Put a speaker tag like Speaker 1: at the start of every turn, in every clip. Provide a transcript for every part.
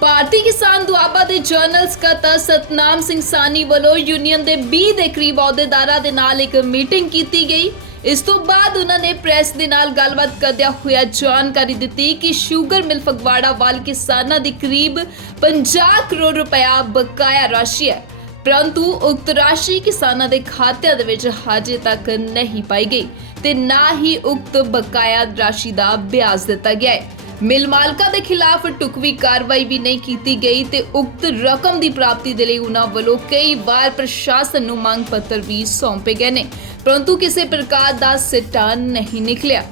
Speaker 1: ਭਾਰਤੀ ਕਿਸਾਨ ਦੁਆਬਾ ਦੇ ਜਨਰਲ ਸਕੱਤਰ ਸਤਨਾਮ ਸਿੰਘ ਸਾਨੀ ਵੱਲੋਂ ਯੂਨੀਅਨ ਦੇ 20 ਦੇ ਕਰੀਬ ਅਹੁਦੇਦਾਰਾਂ ਦੇ ਨਾਲ ਇੱਕ ਮੀਟਿੰਗ ਕੀਤੀ ਗਈ। ਇਸ ਤੋਂ ਬਾਅਦ ਉਹਨਾਂ ਨੇ ਪ੍ਰੈਸ ਦੇ ਨਾਲ ਗੱਲਬਾਤ ਕਰਦਿਆਂ ਹੋਇਆ ਜਾਣਕਾਰੀ ਦਿੱਤੀ ਕਿ ਸ਼ੂਗਰ ਮਿਲ ਫਗਵਾੜਾ ਵੱਲ ਕਿਸਾਨਾਂ ਦੇ ਕਰੀਬ 50 ਕਰੋੜ ਰੁਪਇਆ ਬਕਾਇਆ ਰਾਸ਼ੀ ਹੈ। ਪਰੰਤੂ ਉਕਤ ਰਾਸ਼ੀ ਕਿਸਾਨਾਂ ਦੇ ਖਾਤਿਆਂ ਦੇ ਵਿੱਚ ਹਜੇ ਤੱਕ ਨਹੀਂ ਪਾਈ ਗਈ ਤੇ ਨਾ ਹੀ ਉਕਤ ਬਕਾਇਆ ਰਾਸ਼ੀ ਦਾ ਵਿਆਜ ਦਿੱਤਾ ਗਿਆ ਹੈ। ਮਿਲ ਮਾਲਕਾਂ ਦੇ ਖਿਲਾਫ ਟੁਕਵੀ ਕਾਰਵਾਈ ਵੀ ਨਹੀਂ ਕੀਤੀ ਗਈ ਤੇ ਉਕਤ ਰਕਮ ਦੀ ਪ੍ਰਾਪਤੀ ਦੇ ਲਈ ਉਹਨਾਂ ਵੱਲੋਂ ਕਈ ਵਾਰ ਪ੍ਰਸ਼ਾਸਨ ਨੂੰ ਮੰਗ ਪੱਤਰ ਵੀ ਸੌਂਪੇ ਗਏ ਨੇ। ਪਰੰਤੂ ਕਿਸੇ ਪ੍ਰਕਾਰ ਦਾ ਸਿੱਟਾ ਨਹੀਂ ਨਿਕਲਿਆ।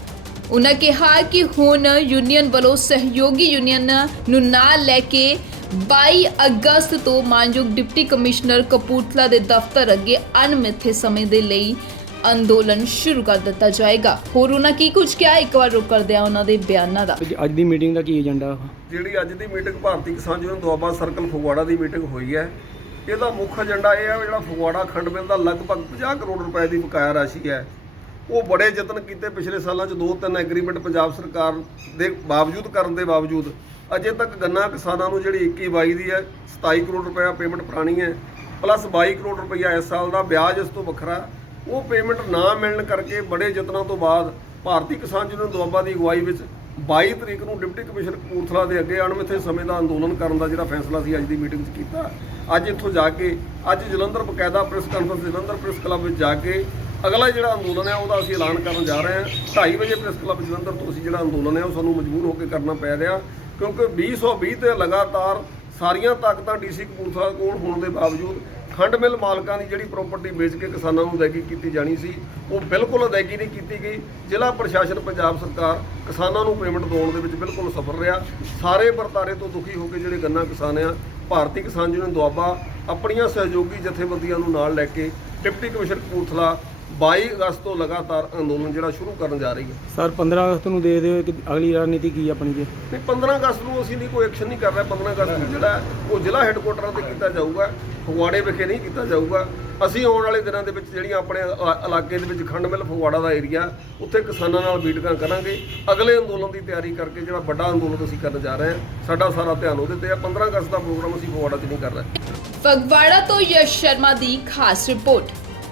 Speaker 1: ਉਹਨਾਂ ਕਿਹਾ ਕਿ ਹੁਣ ਯੂਨੀਅਨ ਵੱਲੋਂ ਸਹਿਯੋਗੀ ਯੂਨੀਅਨ ਨੂੰ ਨਾਲ ਲੈ ਕੇ 22 ਅਗਸਤ ਤੋਂ ਮਾਨਯੋਗ ਡਿਪਟੀ ਕਮਿਸ਼ਨਰ ਕਪੂਰਥਲਾ ਦੇ ਦਫ਼ਤਰ ਅੱਗੇ ਅਣਮਿੱਥੇ ਸਮੇਂ ਦੇ ਲਈ ਅੰਦੋਲਨ ਸ਼ੁਰੂ ਕਰ ਦਿੱਤਾ ਜਾਏਗਾ। ਹੋਰ ਉਹਨਾਂ ਕੀ ਕੁਝ ਕਿਹਾ? ਇੱਕ ਵਾਰ ਰੁਕ ਕਰਦੇ ਆ ਉਹਨਾਂ ਦੇ ਬਿਆਨਾਂ ਦਾ।
Speaker 2: ਅੱਜ ਅੱਜ ਦੀ ਮੀਟਿੰਗ ਦਾ ਕੀ ਏਜੰਡਾ
Speaker 3: ਜਿਹੜੀ ਅੱਜ ਦੀ meeting Bharti Kisan union Doaba circle Phagwara ਦੀ ਮੀਟਿੰਗ ਹੋਈ ਹੈ ਇਹਦਾ ਮੁੱਖ ਏਜੰਡਾ ਇਹ ਹੈ ਵੀ ਜਿਹੜਾ ਫਗਵਾੜਾ ਖੰਡ ਮਿਲ ਦਾ ਲਗਭਗ 50 ਕਰੋੜ ਰੁਪਏ ਦੀ ਬਕਾਇਆ ਰਾਸ਼ੀ ਹੈ। ਉਹ ਬੜੇ ਯਤਨ ਕੀਤੇ ਪਿਛਲੇ ਸਾਲਾਂ 'ਚ ਦੋ ਤਿੰਨ ਐਗਰੀਮੈਂਟ ਪੰਜਾਬ ਸਰਕਾਰ ਦੇ ਬਾਵਜੂਦ ਕਰਨ ਦੇ ਬਾਵਜੂਦ। ਅਜੇ ਤੱਕ ਗੰਨਾ ਕਿਸਾਨਾਂ ਨੂੰ ਜਿਹੜੀ 21 22 ਦੀ ਹੈ 27 ਕਰੋੜ ਰੁਪਏ ਪੇਮੈਂਟ ਪੁਰਾਣੀ ਹੈ ਪਲੱਸ 22 ਕਰੋੜ ਰੁਪਈਆ ਇਸ ਸਾਲ ਦਾ ਵਿਆਜ ਇਸ ਤੋਂ ਵੱਖਰਾ। ਉਹ ਪੇਮੈਂਟ ਨਾ ਮਿਲਣ ਕਰਕੇ ਬੜੇ ਯਤਨਾਂ ਤੋਂ ਬਾਅਦ ਭਾਰਤੀ ਕਿਸਾਨ ਯੂਨੀਅਨ ਦੁਆਬਾ ਦੀ ਅਗਵਾਈ ਵਿੱਚ 22 ਤਰੀਕ ਨੂੰ ਡਿਪਟੀ ਕਮਿਸ਼ਨਰ ਕਪੂਰਥਲਾ ਦੇ ਅੱਗੇ ਅਣਮਿੱਥੇ ਸਮੇਂ ਦਾ ਅੰਦੋਲਨ ਕਰਨ ਦਾ ਜਿਹੜਾ ਫੈਸਲਾ ਸੀ ਅੱਜ ਦੀ ਮੀਟਿੰਗ 'ਚ ਕੀਤਾ। ਅੱਜ ਇੱਥੋਂ ਜਾ ਕੇ, ਅੱਜ ਜਲੰਧਰ ਬਕਾਇਦਾ press conference Jalandhar press club ਵਿੱਚ ਜਾ ਕੇ ਅਗਲਾ ਜਿਹੜਾ ਅੰਦੋਲਨ ਹੈ ਉਹਦਾ ਅਸੀਂ ਐਲਾਨ ਕਰਨ ਜਾ ਰਹੇ ਹਾਂ। 2:30 ਵਜੇ ਪ੍ਰੈਸ ਕਲੱਬ ਜਲੰਧਰ ਤੋਂ ਅਸੀਂ ਜਿਹੜਾ ਅੰਦੋਲਨ ਹੈ ਉਹ ਸਾਨੂੰ ਮਜਬੂਰ ਹੋ ਕੇ ਕਰਨਾ ਪੈ ਰਿਹਾ ਕਿਉਂਕਿ 2020 ਤੇ ਲਗਾਤਾਰ ਸਾਰੀਆਂ ਤਾਕਤਾਂ ਡੀਸੀ ਕਪੂਰਥਲਾ ਕੋਲ ਹੋਣ ਦੇ ਬਾਵਜੂਦ ਖੰਡ ਮਿਲ ਮਾਲਕਾਂ ਦੀ ਜਿਹੜੀ ਪ੍ਰਾਪਰਟੀ ਵੇਚ ਕੇ ਕਿਸਾਨਾਂ ਨੂੰ ਅਦਾਇਗੀ ਕੀਤੀ ਜਾਣੀ ਸੀ, ਉਹ ਬਿਲਕੁਲ ਅਦਾਇਗੀ ਨਹੀਂ ਕੀਤੀ ਗਈ। ਜ਼ਿਲ੍ਹਾ ਪ੍ਰਸ਼ਾਸਨ ਪੰਜਾਬ ਸਰਕਾਰ ਕਿਸਾਨਾਂ ਨੂੰ ਪੇਮੈਂਟ ਦਿਵਾਉਣ ਦੇ ਵਿੱਚ ਬਿਲਕੁਲ ਸਫਲ ਰਿਹਾ। ਸਾਰੇ ਵਰਤਾਰੇ ਤੋਂ ਦੁਖੀ ਹੋ ਕੇ ਜਿਹੜੇ ਗੰਨਾ ਕਿਸਾਨ ਆ, ਭਾਰਤੀ ਕਿਸਾਨ ਯੂਨੀਅਨ ਦੁਆਬਾ ਆਪਣੀਆਂ ਸਹਿਯੋਗੀ ਜਥੇਬੰਦੀਆਂ ਨੂੰ ਨਾਲ ਲੈ ਕੇ ਡਿਪਟੀ ਕਮਿਸ਼ਨਰ ਕਪੂਰਥਲਾ 22 ਅਗਸਤ ਤੋਂ ਲਗਾਤਾਰ ਅੰਦੋਲਨ ਜਿਹੜਾ ਸ਼ੁਰੂ ਕਰਨ ਜਾ ਰਹੀ ਹੈ।
Speaker 2: ਸਰ 15 ਅਗਸਤ ਨੂੰ ਦੇ ਦਿਓ ਕਿ ਅਗਲੀ ਰਣਨੀਤੀ ਕੀ ਹੈ ਆਪਣੀ ਜੀ?
Speaker 3: ਨਹੀਂ 15 ਅਗਸਤ ਨੂੰ ਅਸੀਂ ਨਹੀਂ ਕੋਈ ਐਕਸ਼ਨ ਨਹੀਂ ਕਰ ਰਹੇ। 15 ਅਗਸਤ ਨੂੰ ਜਿਹੜਾ ਹੈ, ਉਹ ਜ਼ਿਲ੍ਹਾ ਹੈੱਡਕੁਆਟਰਾਂ ਤੇ ਕੀਤਾ ਜਾਊਗਾ। ਫਗਵਾੜੇ ਵਿਖੇ ਨਹੀਂ ਕੀਤਾ ਜਾਊਗਾ। ਅਸੀਂ ਆਉਣ ਵਾਲੇ ਦਿਨਾਂ ਦੇ ਵਿੱਚ ਜਿਹੜੀਆਂ ਆਪਣੇ ਇਲਾ- ਇਲਾਕੇ ਦੇ ਵਿੱਚ ਖੰਡ ਮਿਲ ਫਗਵਾੜਾ ਦਾ ਏਰੀਆ ਉੱਥੇ ਕਿਸਾਨਾਂ ਨਾਲ ਮੀਟਿੰਗਾਂ ਕਰਾਂਗੇ। ਅਗਲੇ ਅੰਦੋਲਨ ਦੀ ਤਿਆਰੀ ਕਰਕੇ ਜਿਹੜਾ ਵੱਡਾ ਅੰਦੋਲਨ ਅਸੀਂ ਕਰਨ ਜਾ ਰਹੇ ਹਾਂ ਸਾਡਾ ਸਾਰਾ ਧਿਆਨ ਉਹਦੇ ਤੇ ਹੈ। 15 ਅਗਸਤ ਦਾ ਪ੍ਰੋਗਰਾਮ ਅਸੀਂ ਫਗਵਾੜਾ 'ਚ ਨਹੀਂ ਕਰ ਰਹੇ।
Speaker 1: ਫਗਵਾੜਾ ਤੋਂ ਯਸ਼ ਸ਼ਰਮਾ ਦੀ ਖਾਸ ਰਿਪੋਰਟ।